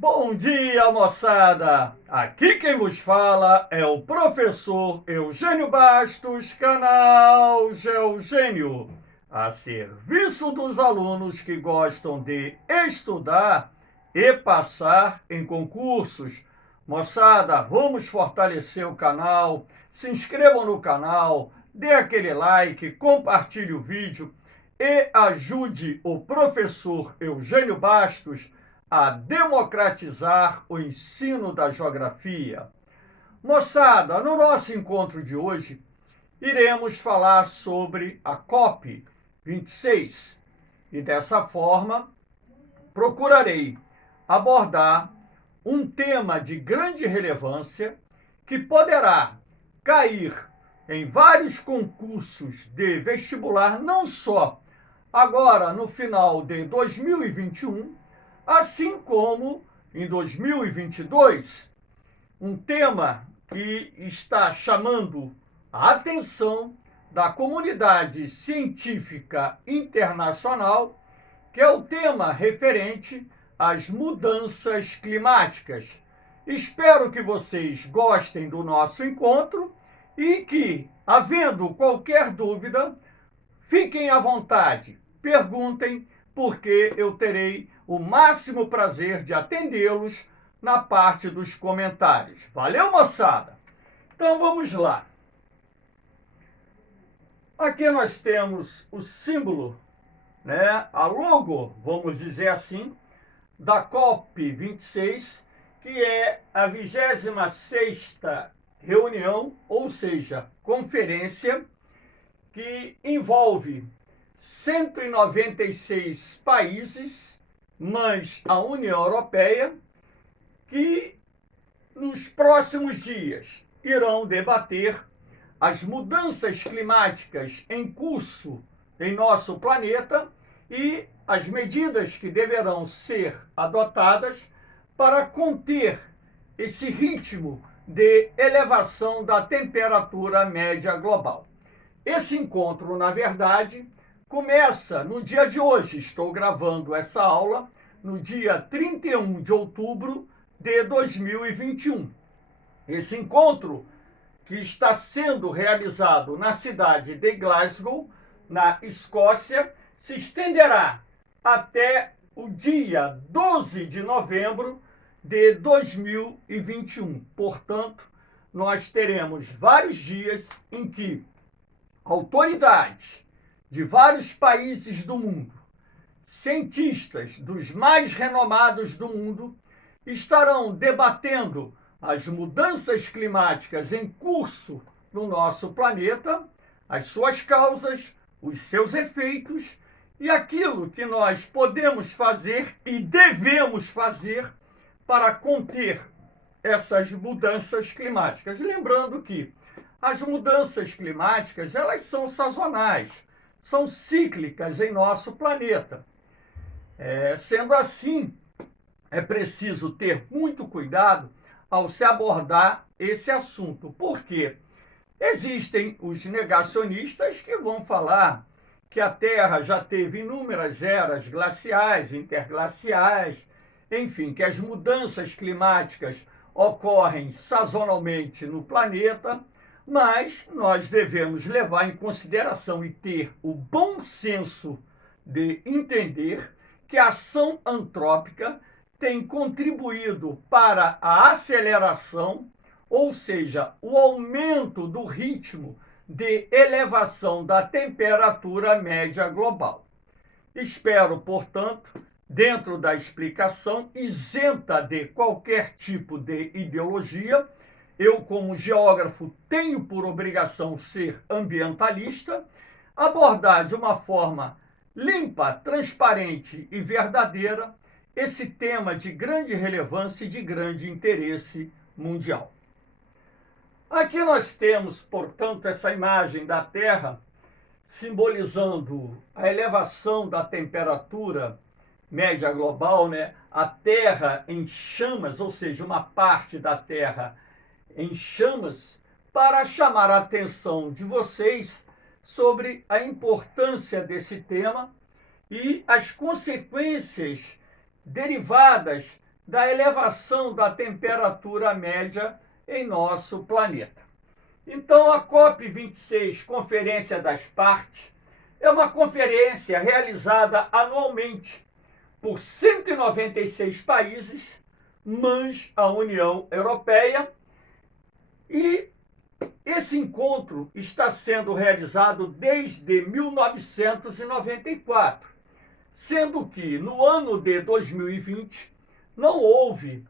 Bom dia, moçada! Aqui quem vos fala é o professor Eugênio Bastos, canal Geogênio, a serviço dos alunos que gostam de estudar e passar em concursos. Moçada, vamos fortalecer o canal, se inscrevam no canal, dê aquele like, compartilhe o vídeo e ajude o professor Eugênio Bastos a democratizar o ensino da geografia. Moçada, no nosso encontro de hoje, iremos falar sobre a COP26 e, dessa forma, procurarei abordar um tema de grande relevância que poderá cair em vários concursos de vestibular, não só agora no final de 2021, assim como em 2022, um tema que está chamando a atenção da comunidade científica internacional, que é o tema referente às mudanças climáticas. Espero que vocês gostem do nosso encontro e que, havendo qualquer dúvida, fiquem à vontade, perguntem, porque eu terei o máximo prazer de atendê-los na parte dos comentários. Valeu, moçada? Então vamos lá. Aqui nós temos o símbolo, né, a logo, vamos dizer assim, da COP26, que é a 26ª reunião, ou seja, conferência, que envolve 196 países, mas a União Europeia, que nos próximos dias irão debater as mudanças climáticas em curso em nosso planeta e as medidas que deverão ser adotadas para conter esse ritmo de elevação da temperatura média global. Esse encontro, na verdade, começa no dia de hoje. Estou gravando essa aula no dia 31 de outubro de 2021. Esse encontro, que está sendo realizado na cidade de Glasgow, na Escócia, se estenderá até o dia 12 de novembro de 2021. Portanto, nós teremos vários dias em que autoridades de vários países do mundo, cientistas dos mais renomados do mundo, estarão debatendo as mudanças climáticas em curso no nosso planeta, as suas causas, os seus efeitos e aquilo que nós podemos fazer e devemos fazer para conter essas mudanças climáticas. Lembrando que as mudanças climáticas, elas são sazonais, são cíclicas em nosso planeta. Sendo assim, é preciso ter muito cuidado ao se abordar esse assunto. Por quê? Existem os negacionistas que vão falar que a Terra já teve inúmeras eras glaciais, interglaciais, enfim, que as mudanças climáticas ocorrem sazonalmente no planeta, mas nós devemos levar em consideração e ter o bom senso de entender que a ação antrópica tem contribuído para a aceleração, ou seja, o aumento do ritmo de elevação da temperatura média global. Espero, portanto, dentro da explicação, isenta de qualquer tipo de ideologia. Eu, como geógrafo, tenho por obrigação ser ambientalista, abordar de uma forma limpa, transparente e verdadeira esse tema de grande relevância e de grande interesse mundial. Aqui nós temos, portanto, essa imagem da Terra simbolizando a elevação da temperatura média global, né? A Terra em chamas, ou seja, uma parte da Terra em chamas, para chamar a atenção de vocês sobre a importância desse tema e as consequências derivadas da elevação da temperatura média em nosso planeta. Então, a COP26, Conferência das Partes, é uma conferência realizada anualmente por 196 países, mais a União Europeia, e esse encontro está sendo realizado desde 1994, sendo que no ano de 2020 não houve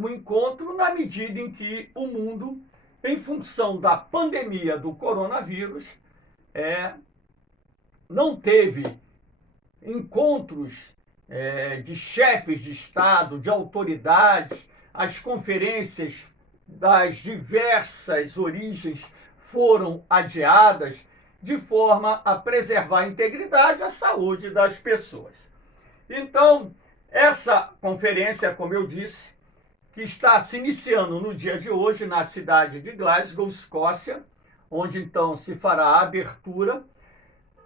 um encontro na medida em que o mundo, em função da pandemia do coronavírus, não teve encontros de chefes de Estado, de autoridades, as conferências das diversas origens foram adiadas de forma a preservar a integridade e a saúde das pessoas. Então, essa conferência, como eu disse, que está se iniciando no dia de hoje na cidade de Glasgow, Escócia, onde então se fará a abertura,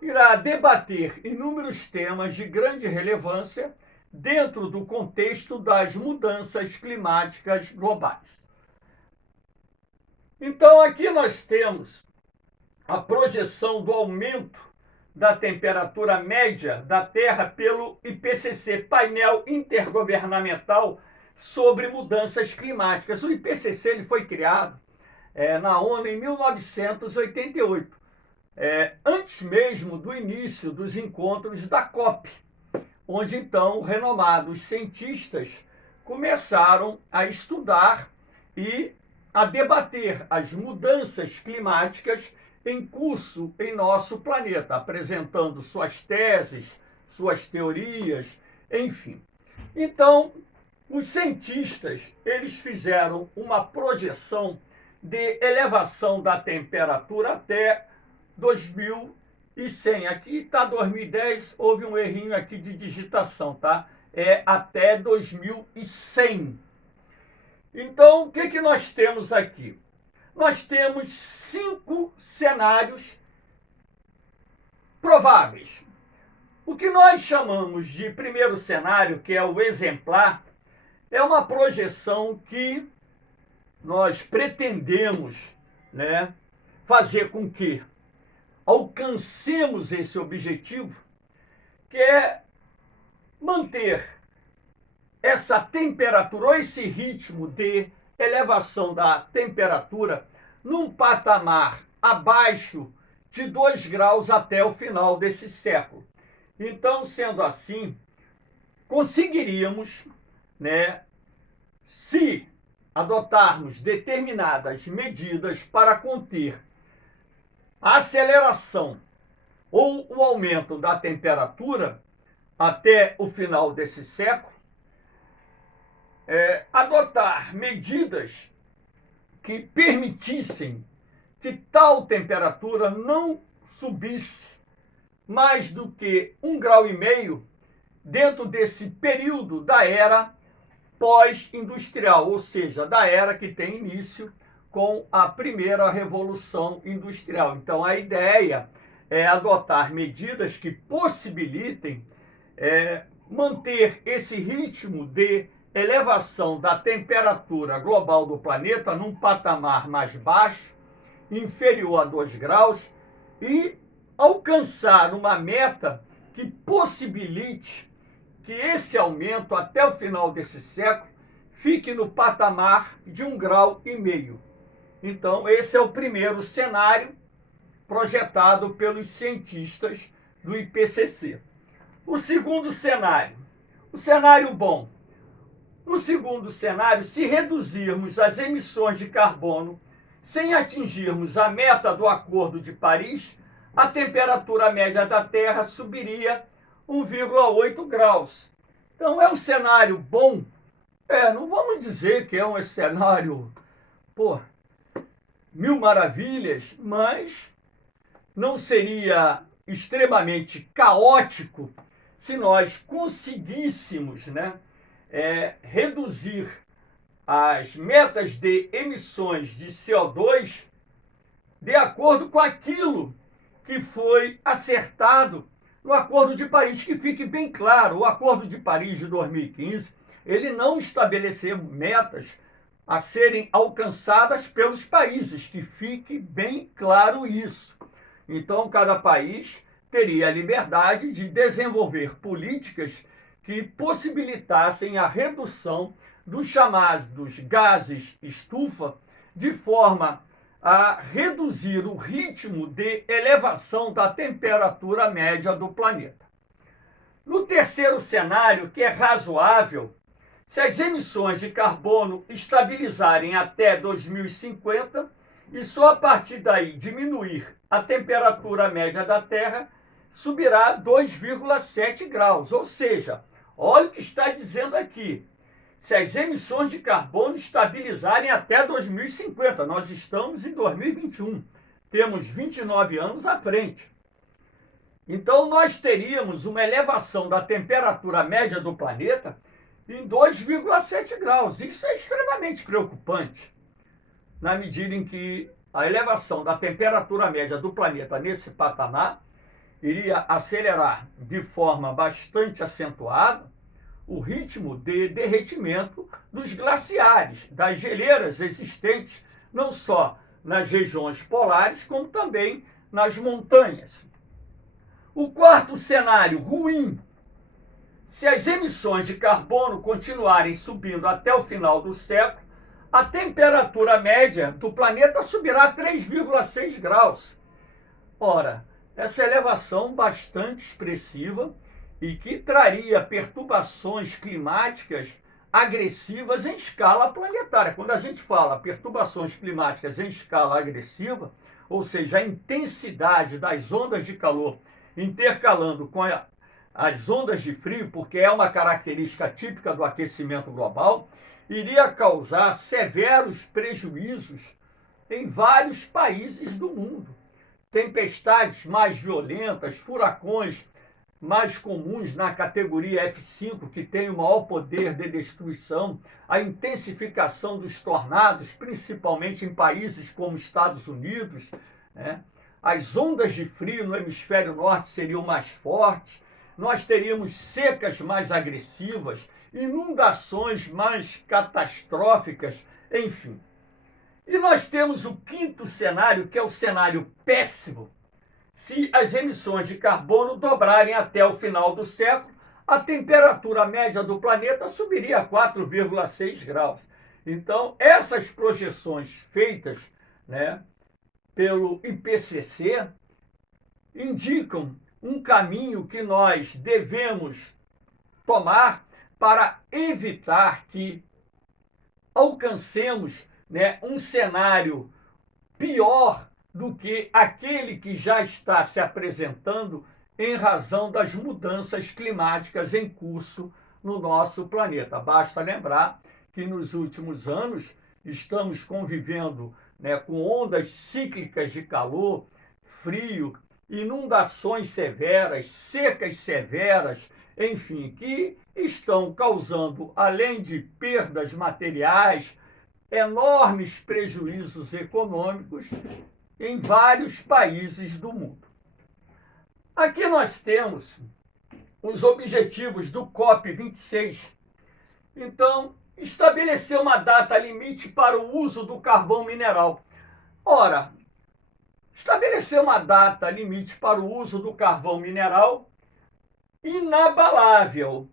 irá debater inúmeros temas de grande relevância dentro do contexto das mudanças climáticas globais. Então, aqui nós temos a projeção do aumento da temperatura média da Terra pelo IPCC, Painel Intergovernamental sobre Mudanças Climáticas. O IPCC ele foi criado na ONU em 1988, antes mesmo do início dos encontros da COP, onde então renomados cientistas começaram a estudar e a debater as mudanças climáticas em curso em nosso planeta, apresentando suas teses, suas teorias, enfim. Então, os cientistas, eles fizeram uma projeção de elevação da temperatura até 2100. Aqui está 2010, houve um errinho aqui de digitação, tá? É até 2100. Então, o que nós temos aqui? Nós temos 5 cenários prováveis. O que nós chamamos de primeiro cenário, que é o exemplar, é uma projeção que nós pretendemos, fazer com que alcancemos esse objetivo, que é manter essa temperatura, ou esse ritmo de elevação da temperatura num patamar abaixo de 2 graus até o final desse século. Então, sendo assim, conseguiríamos, se adotarmos determinadas medidas para conter a aceleração ou o aumento da temperatura até o final desse século, adotar medidas que permitissem que tal temperatura não subisse mais do que 1,5 graus dentro desse período da era pós-industrial, ou seja, da era que tem início com a primeira revolução industrial. Então, a ideia é adotar medidas que possibilitem manter esse ritmo de elevação da temperatura global do planeta num patamar mais baixo, inferior a 2 graus, e alcançar uma meta que possibilite que esse aumento, até o final desse século, fique no patamar de 1,5 graus. Então, esse é o primeiro cenário projetado pelos cientistas do IPCC. O segundo cenário, o cenário bom. No segundo cenário, se reduzirmos as emissões de carbono sem atingirmos a meta do Acordo de Paris, a temperatura média da Terra subiria 1,8 graus. Então, é um cenário bom. Não vamos dizer que é um cenário, mil maravilhas, mas não seria extremamente caótico se nós conseguíssemos, reduzir as metas de emissões de CO2 de acordo com aquilo que foi acertado no Acordo de Paris. Que fique bem claro, o Acordo de Paris de 2015 ele não estabeleceu metas a serem alcançadas pelos países, que fique bem claro isso. Então, cada país teria a liberdade de desenvolver políticas que possibilitassem a redução dos chamados gases estufa, de forma a reduzir o ritmo de elevação da temperatura média do planeta. No terceiro cenário, que é razoável, se as emissões de carbono estabilizarem até 2050 e só a partir daí diminuir a temperatura média da Terra, subirá 2,7 graus. Ou seja, olha o que está dizendo aqui. Se as emissões de carbono estabilizarem até 2050, nós estamos em 2021, temos 29 anos à frente. Então, nós teríamos uma elevação da temperatura média do planeta em 2,7 graus. Isso é extremamente preocupante, na medida em que a elevação da temperatura média do planeta nesse patamar iria acelerar de forma bastante acentuada o ritmo de derretimento dos glaciares, das geleiras existentes, não só nas regiões polares, como também nas montanhas. O quarto cenário ruim: se as emissões de carbono continuarem subindo até o final do século, a temperatura média do planeta subirá 3,6 graus. Ora, essa elevação bastante expressiva e que traria perturbações climáticas agressivas em escala planetária. Quando a gente fala perturbações climáticas em escala agressiva, ou seja, a intensidade das ondas de calor intercalando com as ondas de frio, porque é uma característica típica do aquecimento global, iria causar severos prejuízos em vários países do mundo. Tempestades mais violentas, furacões mais comuns na categoria F5, que tem o maior poder de destruição, a intensificação dos tornados, principalmente em países como Estados Unidos, né? As ondas de frio no hemisfério norte seriam mais fortes, nós teríamos secas mais agressivas, inundações mais catastróficas, enfim. E nós temos o quinto cenário, que é o cenário péssimo. Se as emissões de carbono dobrarem até o final do século, a temperatura média do planeta subiria a 4,6 graus. Então, essas projeções feitas, né, pelo IPCC indicam um caminho que nós devemos tomar para evitar que alcancemos, né, um cenário pior do que aquele que já está se apresentando em razão das mudanças climáticas em curso no nosso planeta. Basta lembrar que nos últimos anos estamos convivendo, né, com ondas cíclicas de calor, frio, inundações severas, secas severas, enfim, que estão causando, além de perdas materiais, enormes prejuízos econômicos em vários países do mundo. Aqui nós temos os objetivos do COP26. Então, estabeleceu uma data limite para o uso do carvão mineral. Ora, estabelecer uma data limite para o uso do carvão mineral inabalável.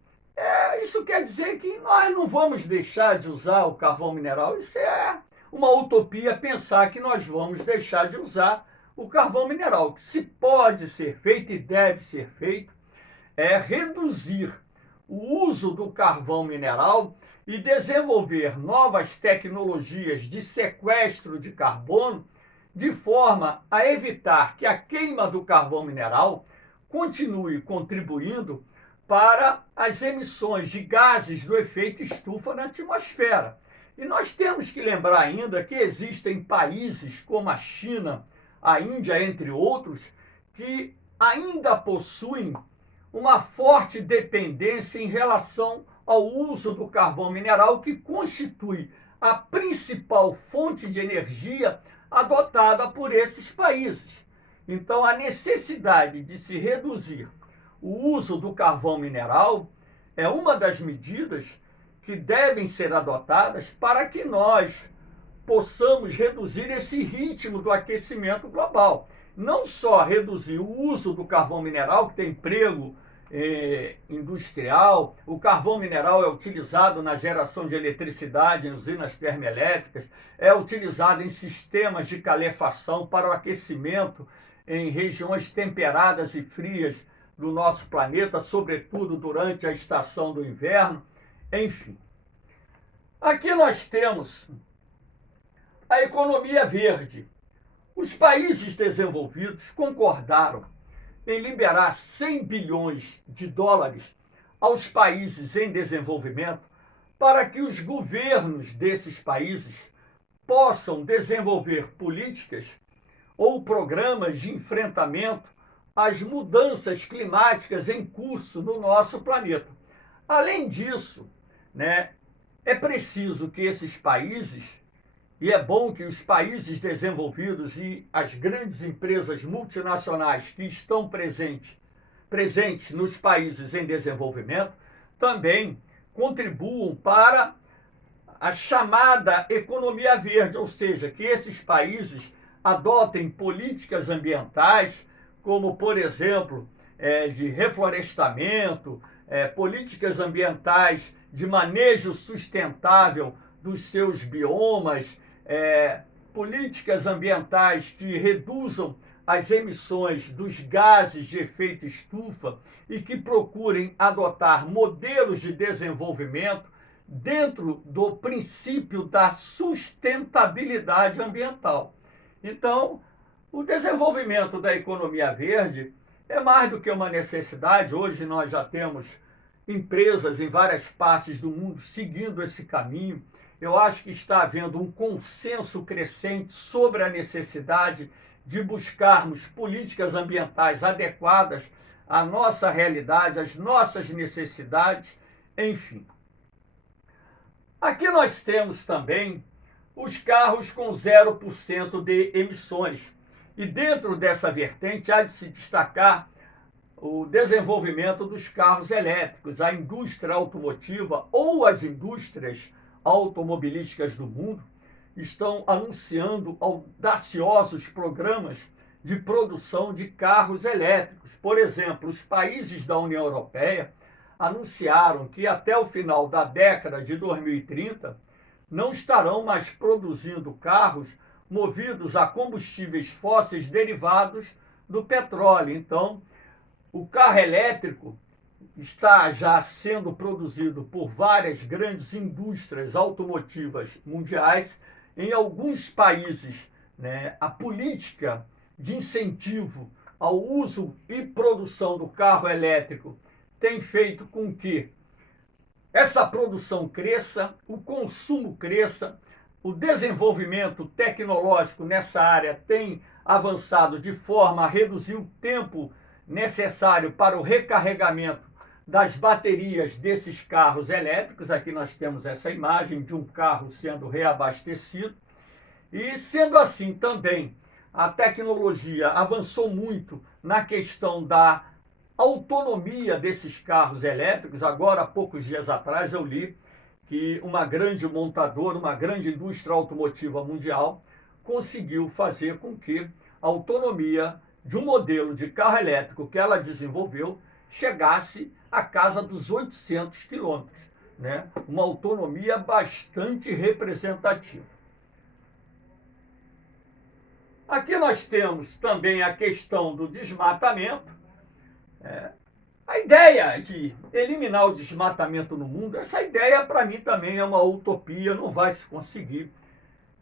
Isso quer dizer que nós não vamos deixar de usar o carvão mineral. Isso é uma utopia pensar que nós vamos deixar de usar o carvão mineral. O que se pode ser feito e deve ser feito é reduzir o uso do carvão mineral e desenvolver novas tecnologias de sequestro de carbono, de forma a evitar que a queima do carvão mineral continue contribuindo para as emissões de gases do efeito estufa na atmosfera. E nós temos que lembrar ainda que existem países como a China, a Índia, entre outros, que ainda possuem uma forte dependência em relação ao uso do carvão mineral, que constitui a principal fonte de energia adotada por esses países. Então, a necessidade de se reduzir o uso do carvão mineral é uma das medidas que devem ser adotadas para que nós possamos reduzir esse ritmo do aquecimento global. Não só reduzir o uso do carvão mineral, que tem emprego industrial, o carvão mineral é utilizado na geração de eletricidade em usinas termoelétricas, é utilizado em sistemas de calefação para o aquecimento em regiões temperadas e frias do nosso planeta, sobretudo durante a estação do inverno, enfim. Aqui nós temos a economia verde. Os países desenvolvidos concordaram em liberar 100 bilhões de dólares aos países em desenvolvimento para que os governos desses países possam desenvolver políticas ou programas de enfrentamento às mudanças climáticas em curso no nosso planeta. Além disso, é preciso que esses países, e é bom que os países desenvolvidos e as grandes empresas multinacionais que estão presentes nos países em desenvolvimento, também contribuam para a chamada economia verde, ou seja, que esses países adotem políticas ambientais, como, por exemplo, de reflorestamento, políticas ambientais de manejo sustentável dos seus biomas, políticas ambientais que reduzam as emissões dos gases de efeito estufa e que procurem adotar modelos de desenvolvimento dentro do princípio da sustentabilidade ambiental. Então, o desenvolvimento da economia verde é mais do que uma necessidade. Hoje nós já temos empresas em várias partes do mundo seguindo esse caminho. Eu acho que está havendo um consenso crescente sobre a necessidade de buscarmos políticas ambientais adequadas à nossa realidade, às nossas necessidades, enfim. Aqui nós temos também os carros com 0% de emissões. E dentro dessa vertente há de se destacar o desenvolvimento dos carros elétricos, a indústria automotiva ou as indústrias automobilísticas do mundo estão anunciando audaciosos programas de produção de carros elétricos. Por exemplo, os países da União Europeia anunciaram que até o final da década de 2030 não estarão mais produzindo carros movidos a combustíveis fósseis derivados do petróleo. Então, o carro elétrico está já sendo produzido por várias grandes indústrias automotivas mundiais. Em alguns países, a política de incentivo ao uso e produção do carro elétrico tem feito com que essa produção cresça, o consumo cresça, o desenvolvimento tecnológico nessa área tem avançado de forma a reduzir o tempo necessário para o recarregamento das baterias desses carros elétricos. Aqui nós temos essa imagem de um carro sendo reabastecido. E sendo assim também, a tecnologia avançou muito na questão da autonomia desses carros elétricos. Agora, há poucos dias atrás, eu li que uma grande montadora, uma grande indústria automotiva mundial conseguiu fazer com que a autonomia de um modelo de carro elétrico que ela desenvolveu chegasse à casa dos 800 quilômetros, Uma autonomia bastante representativa. Aqui nós temos também a questão do desmatamento. A ideia de eliminar o desmatamento no mundo, essa ideia para mim também é uma utopia, não vai se conseguir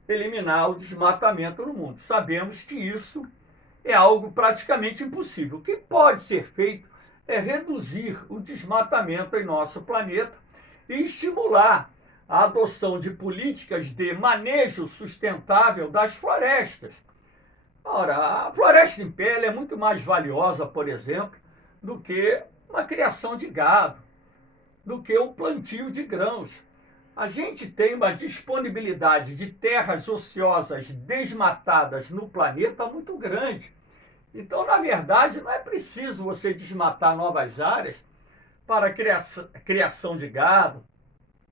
eliminar o desmatamento no mundo. Sabemos que isso é algo praticamente impossível. O que pode ser feito é reduzir o desmatamento em nosso planeta e estimular a adoção de políticas de manejo sustentável das florestas. Ora, a floresta em pé é muito mais valiosa, por exemplo, do que uma criação de gado, do que o plantio de grãos. A gente tem uma disponibilidade de terras ociosas desmatadas no planeta muito grande. Então, na verdade, não é preciso você desmatar novas áreas para a criação de gado,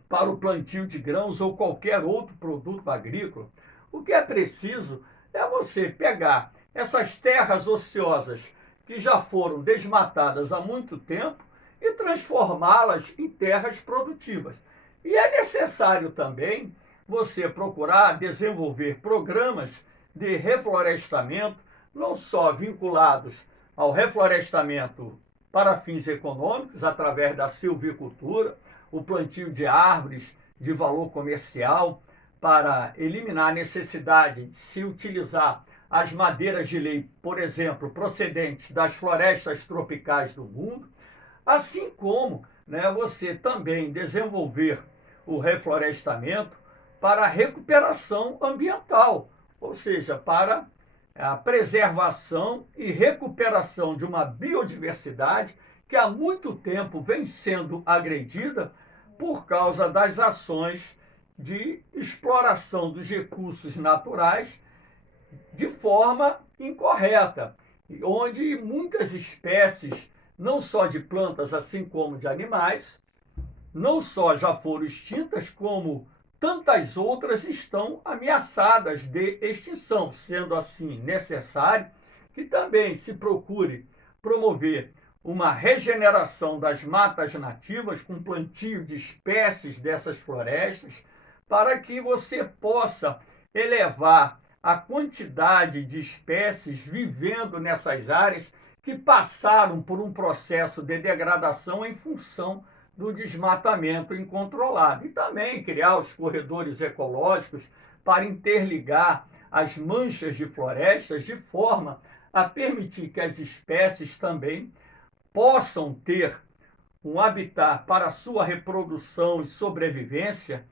para o plantio de grãos ou qualquer outro produto agrícola, o que é preciso é você pegar essas terras ociosas que já foram desmatadas há muito tempo e transformá-las em terras produtivas. E é necessário também você procurar desenvolver programas de reflorestamento, não só vinculados ao reflorestamento para fins econômicos, através da silvicultura, o plantio de árvores de valor comercial, para eliminar a necessidade de se utilizar as madeiras de lei, por exemplo, procedentes das florestas tropicais do mundo, assim como, né, você também desenvolver o reflorestamento para a recuperação ambiental, ou seja, para a preservação e recuperação de uma biodiversidade que há muito tempo vem sendo agredida por causa das ações de exploração dos recursos naturais de forma incorreta, onde muitas espécies, não só de plantas, assim como de animais, não só já foram extintas, como tantas outras estão ameaçadas de extinção, sendo assim necessário que também se procure promover uma regeneração das matas nativas com plantio de espécies dessas florestas, para que você possa elevar a quantidade de espécies vivendo nessas áreas que passaram por um processo de degradação em função do desmatamento incontrolado. E também criar os corredores ecológicos para interligar as manchas de florestas de forma a permitir que as espécies também possam ter um habitat para sua reprodução e sobrevivência,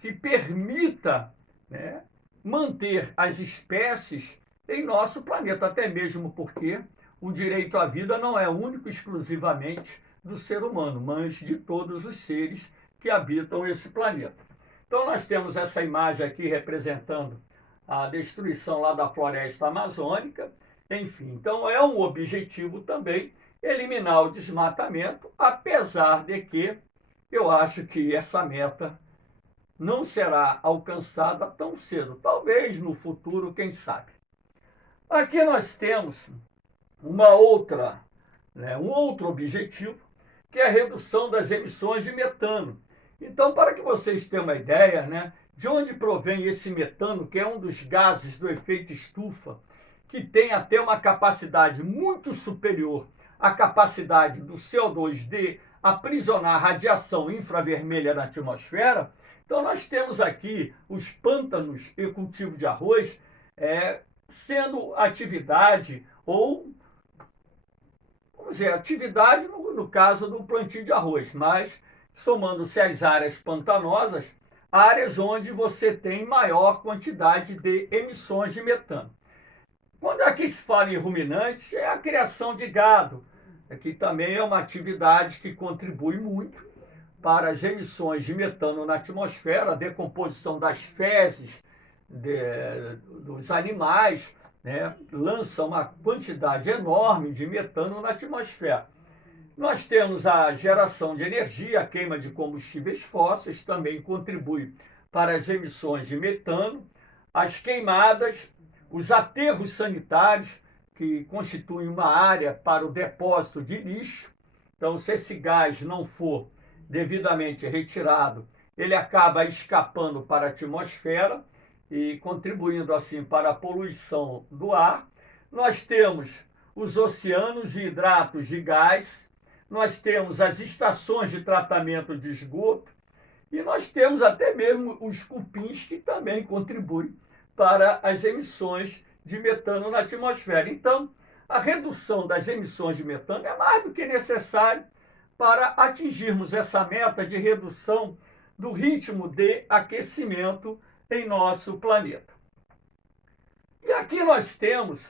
que permita, né, manter as espécies em nosso planeta, até mesmo porque o direito à vida não é único exclusivamente do ser humano, mas de todos os seres que habitam esse planeta. Então nós temos essa imagem aqui representando a destruição lá da floresta amazônica, enfim, então é um objetivo também eliminar o desmatamento, apesar de que eu acho que essa meta não será alcançada tão cedo, talvez no futuro, quem sabe. Aqui nós temos uma outra, um outro objetivo, que é a redução das emissões de metano. Então, para que vocês tenham uma ideia, de onde provém esse metano, que é um dos gases do efeito estufa, que tem até uma capacidade muito superior à capacidade do CO2 de aprisionar radiação infravermelha na atmosfera. Então, nós temos aqui os pântanos e o cultivo de arroz sendo atividade ou, vamos dizer, atividade no caso do plantio de arroz, mas somando-se às áreas pantanosas, áreas onde você tem maior quantidade de emissões de metano. Quando aqui se fala em ruminantes, é a criação de gado, que também é uma atividade que contribui muito para as emissões de metano na atmosfera, a decomposição das fezes dos animais, lança uma quantidade enorme de metano na atmosfera. Nós temos a geração de energia, a queima de combustíveis fósseis também contribui para as emissões de metano, as queimadas, os aterros sanitários, que constituem uma área para o depósito de lixo. Então, se esse gás não for devidamente retirado, ele acaba escapando para a atmosfera e contribuindo assim para a poluição do ar. Nós temos os oceanos e hidratos de gás, nós temos as estações de tratamento de esgoto e nós temos até mesmo os cupins, que também contribuem para as emissões de metano na atmosfera. Então, a redução das emissões de metano é mais do que necessário para atingirmos essa meta de redução do ritmo de aquecimento em nosso planeta. E aqui nós temos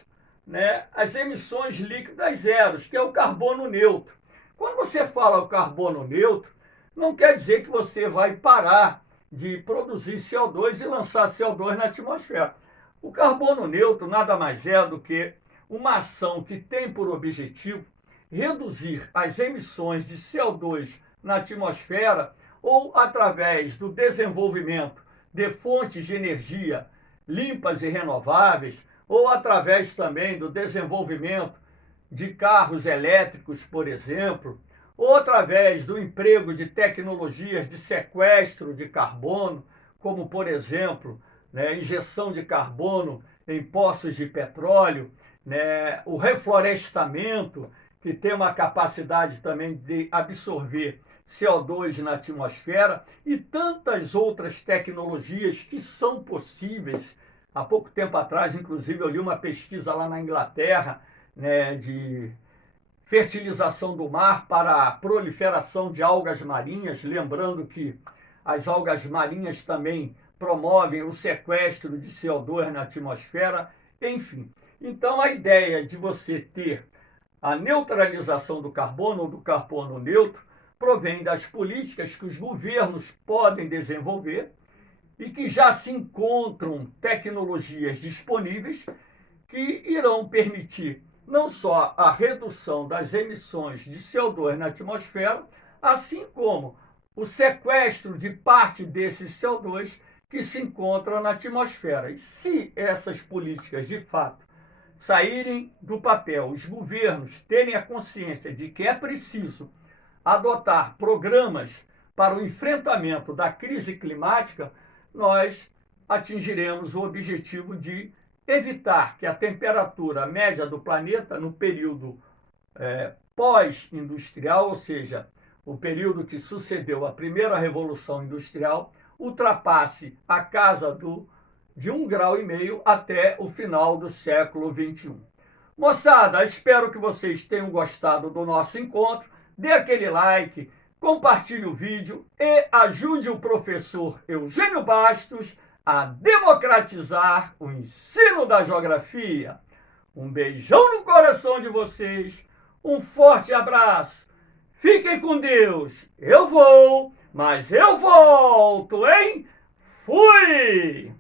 as emissões líquidas zeros, que é o carbono neutro. Quando você fala o carbono neutro, não quer dizer que você vai parar de produzir CO2 e lançar CO2 na atmosfera. O carbono neutro nada mais é do que uma ação que tem por objetivo reduzir as emissões de CO2 na atmosfera, ou através do desenvolvimento de fontes de energia limpas e renováveis, ou através também do desenvolvimento de carros elétricos, por exemplo, ou através do emprego de tecnologias de sequestro de carbono, como, por exemplo, injeção de carbono em poços de petróleo, o reflorestamento, que tem uma capacidade também de absorver CO2 na atmosfera, e tantas outras tecnologias que são possíveis. Há pouco tempo atrás, inclusive, eu li uma pesquisa lá na Inglaterra, de fertilização do mar para a proliferação de algas marinhas, lembrando que as algas marinhas também promovem o sequestro de CO2 na atmosfera, enfim. Então, a ideia de você ter a neutralização do carbono ou do carbono neutro provém das políticas que os governos podem desenvolver e que já se encontram tecnologias disponíveis que irão permitir não só a redução das emissões de CO2 na atmosfera, assim como o sequestro de parte desse CO2 que se encontra na atmosfera. E se essas políticas, de fato, saírem do papel, os governos terem a consciência de que é preciso adotar programas para o enfrentamento da crise climática, nós atingiremos o objetivo de evitar que a temperatura média do planeta, no período pós-industrial, ou seja, o período que sucedeu à primeira revolução industrial, ultrapasse a casa de 1,5 grau até o final do século XXI. Moçada, espero que vocês tenham gostado do nosso encontro. Dê aquele like, compartilhe o vídeo e ajude o professor Eugênio Bastos a democratizar o ensino da geografia. Um beijão no coração de vocês, um forte abraço. Fiquem com Deus. Eu vou, mas eu volto, hein? Fui!